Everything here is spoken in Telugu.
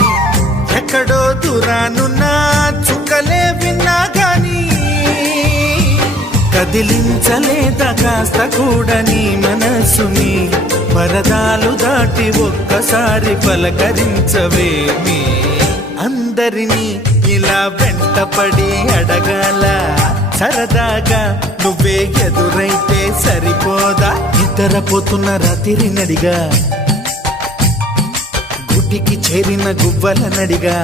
గాని ఎక్కడో దూరానున్నా చుక్కలే విన్నా గాని కదిలించలేదా కాస్త కూడా నీ మనసుని పరదాలు దాటి ఒక్కసారి పలకరించవేమి అందరినీ ఇలా వెంటపడి అడగాల సరదాగా నువ్వే ఎదురైతే సరిపోదా నిద్రపోతున్న రాత్రి నడిగా గుడ్డికి చేరిన గువ్వల నడిగా